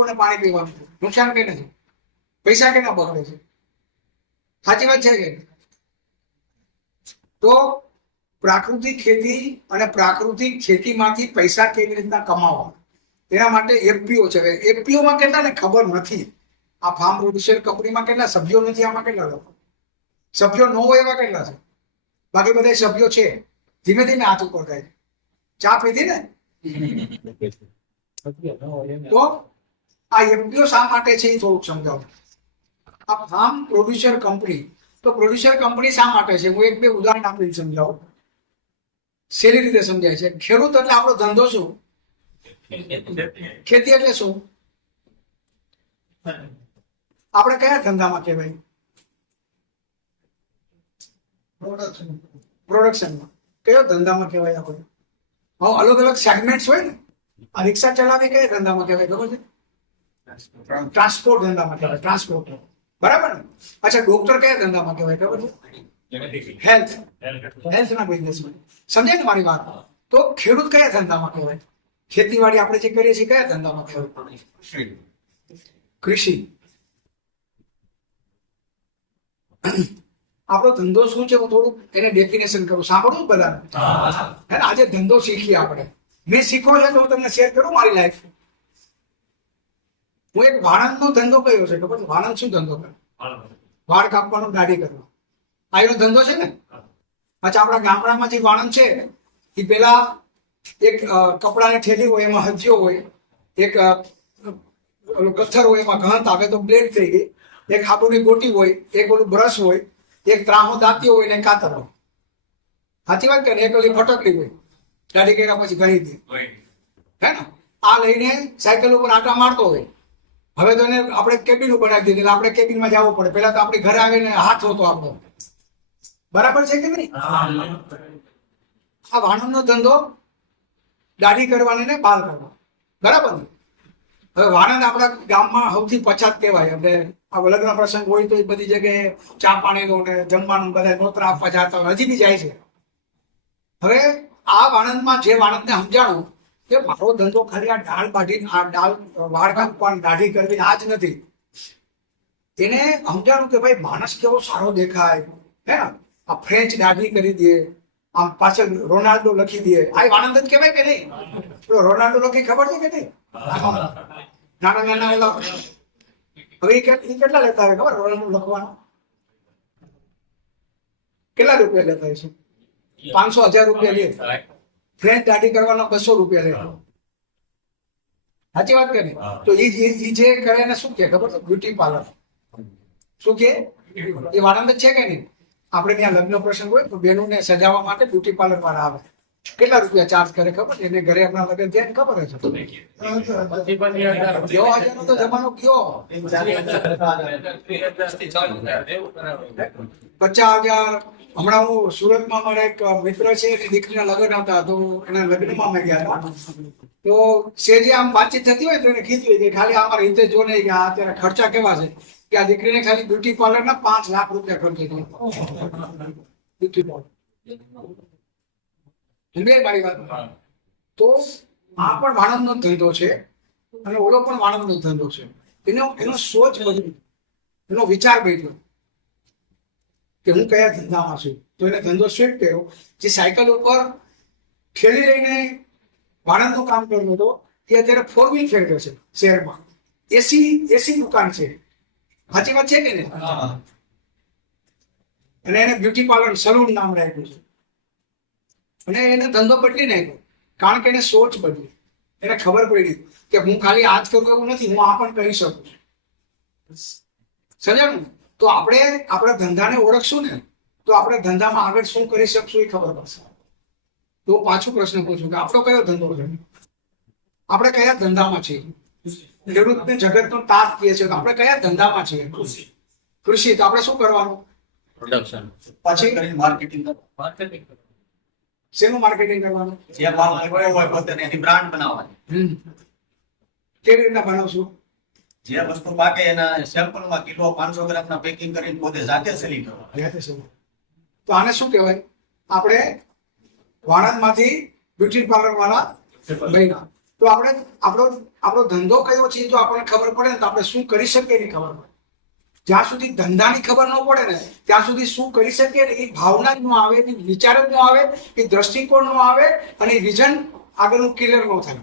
અને પાણી પીવાનું નુકસાન કઈ નથી, પૈસા કેના બગડે છે? સાચી વાત છે કે? તો પ્રાકૃતિક ખેતી અને પ્રાકૃતિક ખેતીમાંથી પૈસા કેવી રીતના કમાવા, તેના માટે એફપીઓ છે. એફપીઓમાં કેટલા ને ખબર નથી. આ ફાર્મ પ્રોડ્યુસર કંપનીમાં કેટલા સભ્યો નથી? આમાં કેટલા લોકો સભ્યો ન હોય એવા કેટલા છે? બાકી બધા સભ્યો છે. ધીમે ધીમે હાથ ઉપર થાય. ચા પીધી ને? તો આ એફપીઓ શા માટે છે એ થોડુંક સમજાવો. આ ફાર્મ પ્રોડ્યુસર કંપની, તો પ્રોડ્યુસર કંપની શા માટે છે? હું એક બે ઉદાહરણ આપીને સમજાવું. સેલી રીતે સમજાય છે. ખેડૂત એટલે આપણો ધંધો શું? ખેતી એટલે શું? આપણે કયા ધંધામાં કહેવાય? પ્રોડક્શનમાં. કયો ધંધામાં કહેવાય આપણે? હવે અલગ અલગ સેગમેન્ટ્સ હોય ને. આ રિક્ષા ચલાવી કયા ધંધામાં કહેવાય ખબર છે? ટ્રાન્સપોર્ટ ધંધામાં કહેવાય. ટ્રાન્સપોર્ટ, બરાબર ને? અચ્છા, ડોક્ટર કયા ધંધામાં કહેવાય ખબર છે? હેલ્થના બિઝનેસમાં. સમજાય ને મારી વાત? તો ખેડૂત કયા ધંધામાં કહેવાય? ખેતીવાડી આપણે જે કરીએ છીએ કયા ધંધામાં કહેવાય? કૃષિ. આપણો ધંધો શું છે હું થોડું એને ડેફિનેશન કરું. સાંભળવું બધાને? હે ને? આજે ધંધો શીખીએ આપણે. મેં શીખો છે તો હું તમને શેર કરું મારી લાઈફ. હું એક વાણંદનો ધંધો કર્યો છે ખબર? વાણંદ શું ધંધો કરે? વાળ કાપવાનો, દાઢી કરવાનો. આ એનો ધંધો છે ને? અચ્છા, આપણા ગામડામાં જે વાણંદ છે એ પેલા એક કપડાની થેલી હોય એમાં હજ્યો હોય, એક પથ્થર હોય એમાં ઘંટ આવે તો બ્લેડ થઈ ગઈ, એક હાબુની ગોટી હોય, એક ઓલું બ્રશ હોય, એક ત્રાહો દાંતીઓ હોય ને કાતર હોય. સાચી વાત કે? એક ઓલી ફટકડી હોય, દાઢી કર્યા પછી ઘણી દે, હે ને? આ લઈને સાયકલ ઉપર આટા મારતો હોય. હવે તો એને આપણે કેબિન બનાવી દીધી. આપણે કેબિનમાં જવું પડે. પેલા તો આપણી ઘરે આવીને હાથ હોતો આપણો. બરાબર છે કે નહીં? આ વાણંદનો ધંધો દાઢી કરવાની ને બાલ કરવા, બરાબર ને? હવે વાણંદ આપણા ગામમાં સૌથી પછાત કહેવાય. એટલે આ લગ્ન પ્રસંગ હોય તો એ બધી જગ્યાએ ચા પાણીનું ને જમવાનું બધા નોતરા આપવા જતા હોય, હજી બી જાય છે. હવે આ વાણંદમાં જે વાણંદને સમજાણું કે મારો ધંધો ખાલી આ દાળ બાઢી, આ દાળ વાળ કાપવાની, દાઢી કરવી આ જ નથી. એને સમજાણું કે ભાઈ માણસ કેવો સારો દેખાય, હે ને? આ ફ્રેન્ચ દાઢી કરી દે, આમ પાછળ રોનાલ્ડો લખી દે. આ વાણંદ જ કહેવાય કે નહીં? રોનાલ્ડો લખી ખબર છે કે નહીં? નાના નાના એલા. હવે એ કેટલા લેતા હોય ખબર? રોનાલ્ડો લખવાના કેટલા રૂપિયા લેતા હોય છે? 500-1000 રૂપિયા લે. ફ્રેન્ચ દાઢી કરવાના 200 રૂપિયા લે. સાચી વાત કે નહીં? તો એ જે કરે એને શું કે ખબર છે? Beauty parlour. શું કે? એ વાણંદ જ છે કે નહીં? આપણે ત્યાં લગ્ન પ્રસંગ હોય તો બહેનોને સજાવવા માટે બ્યુટી પાર્લર વાળા આવે. કેટલા રૂપિયા ચાર્જ કરે ખબર? એને ઘરે આપણા લગ્ન થયા ને ખબર છે? 2000 નો તો જમાનો ગયો. 50,000. હમણાં હું સુરતમાં મારા એક મિત્ર છે, એની દીકરીના લગ્ન હતા તો એના લગ્નમાં અમે ગયા હતા. તો સેજે આમ વાતચીત થતી હોય તો એને કીધું કે ખાલી અમારા રીતે જો ને કે અત્યારે ખર્ચા કેવા છે કે આ દીકરીને ખાલી બ્યુટી પાર્લર ના 5 લાખ રૂપિયા ખર્ચે છે. Beauty parlour. મારી વાત. તો આ પણ વાણંદનો ધંધો છે અને ઓલો પણ વાણંદનો ધંધો છે. એનો સોચ બદલી, એનો વિચાર બદલ્યો કે હું કયા ધંધામાં છું. તો એને ધંધો સ્વીટ કર્યો. જે સાયકલ ઉપર ઠેલી લઈને વાણંદનું કામ કરતો હતો તે અત્યારે 4-wheel ફેરવે છે શહેરમાં. એસી દુકાન છે. સાચી વાત છે કે નહીં? અને એને બ્યુટી પાર્લર, સલૂન નામ રાખ્યું છે. અને એને ધંધો બદલી નાખ્યો કારણ કે એને સોચ બદલી. એને ખબર પડી કે હું ખાલી આ જ કરું એવું નથી, હું આ પણ કરી શકું. સમજાણું? તો આપણે આપણા ધંધાને ઓળખશું ને તો આપણે ધંધામાં આગળ શું કરી શકશું એ ખબર પડશે. તો પાછું પ્રશ્ન પૂછું કે આપણો કયો ધંધો છે? આપણે કયા ધંધામાં છીએ? ખેડૂતને જગતનો તાત કહે છે તો આપણે કયા ધંધામાં છીએ? કૃષિ. તો આપણે શું કરવાનું? પ્રોડક્શન. પછી માર્કેટિંગ. શેનું માર્કેટિંગ કરવાનું? જે ભાવ હોય પોતાની એની બ્રાન્ડ બનાવવાની. કેવી રીતના બનાવશું? જે વસ્તુ પાકે એના સેમ્પલમાં કિલો 500 ગ્રામના પેકિંગ કરીને પોતે જાતે સેલિંગ કરવાનું. તો આને શું કહેવાય? આપણે વાણંદમાંથી બ્યુટી પાર્લર વાળા બન્યા. તો આપણે આપણો ધંધો કયો છે જો આપણને ખબર પડે ને તો આપણે શું કરી શકીએ એની ખબર પડે. જ્યાં સુધી ધંધાની ખબર ન પડે ને ત્યાં સુધી શું કરી શકીએ ને એ ભાવના જ ન આવે, એ વિચાર જ ન આવે, એ દ્રષ્ટિકોણ ન આવે અને વિઝન આગળનું ક્લિયર ન થાય.